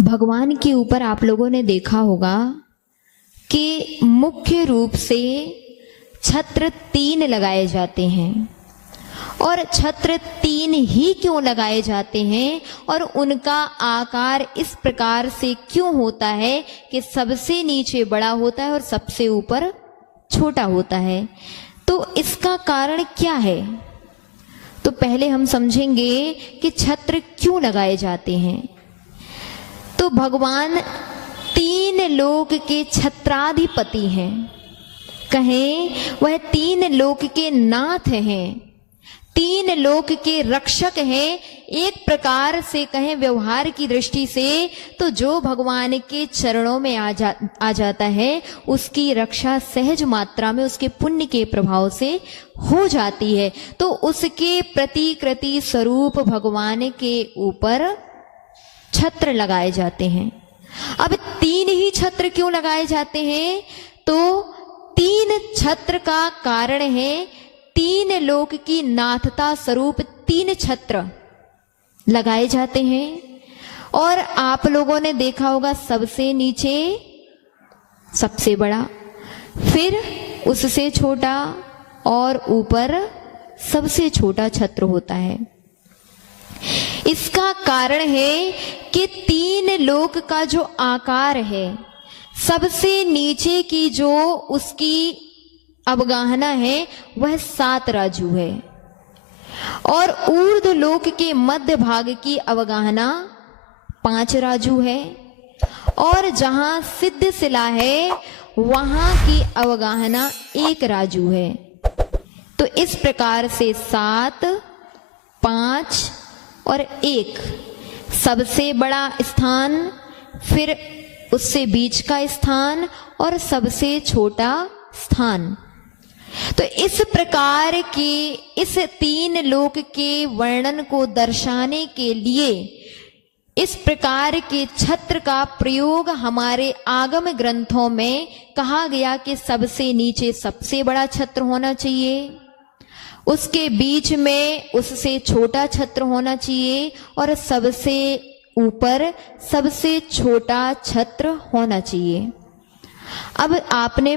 भगवान के ऊपर आप लोगों ने देखा होगा कि मुख्य रूप से छत्र 3 लगाए जाते हैं। और छत्र 3 ही क्यों लगाए जाते हैं और उनका आकार इस प्रकार से क्यों होता है कि सबसे नीचे बड़ा होता है और सबसे ऊपर छोटा होता है, तो इसका कारण क्या है? तो पहले हम समझेंगे कि छत्र क्यों लगाए जाते हैं। तो भगवान 3 लोक के छत्राधिपति हैं, कहें वह 3 लोक के नाथ हैं, 3 लोक के रक्षक हैं। एक प्रकार से कहें व्यवहार की दृष्टि से तो जो भगवान के चरणों में आ जाता है उसकी रक्षा सहज मात्रा में उसके पुण्य के प्रभाव से हो जाती है। तो उसके प्रतिकृति स्वरूप भगवान के ऊपर छत्र लगाए जाते हैं। अब 3 ही छत्र क्यों लगाए जाते हैं? तो 3 छत्र का कारण है 3 लोक की नाथता स्वरूप 3 छत्र लगाए जाते हैं। और आप लोगों ने देखा होगा सबसे नीचे सबसे बड़ा, फिर उससे छोटा और ऊपर सबसे छोटा छत्र होता है। इसका कारण है कि 3 लोक का जो आकार है, सबसे नीचे की जो उसकी अवगाहना है वह 7 राजू है और ऊर्ध्व लोक के मध्य भाग की अवगाहना 5 राजू है और जहां सिद्ध शिला है वहां की अवगाहना 1 राजू है। तो इस प्रकार से 7, 5 और 1 सबसे बड़ा स्थान, फिर उससे बीच का स्थान और सबसे छोटा स्थान। तो इस प्रकार के इस 3 लोक के वर्णन को दर्शाने के लिए इस प्रकार के छत्र का प्रयोग हमारे आगम ग्रंथों में कहा गया कि सबसे नीचे सबसे बड़ा छत्र होना चाहिए, उसके बीच में उससे छोटा छत्र होना चाहिए और सबसे ऊपर सबसे छोटा छत्र होना चाहिए। अब आपने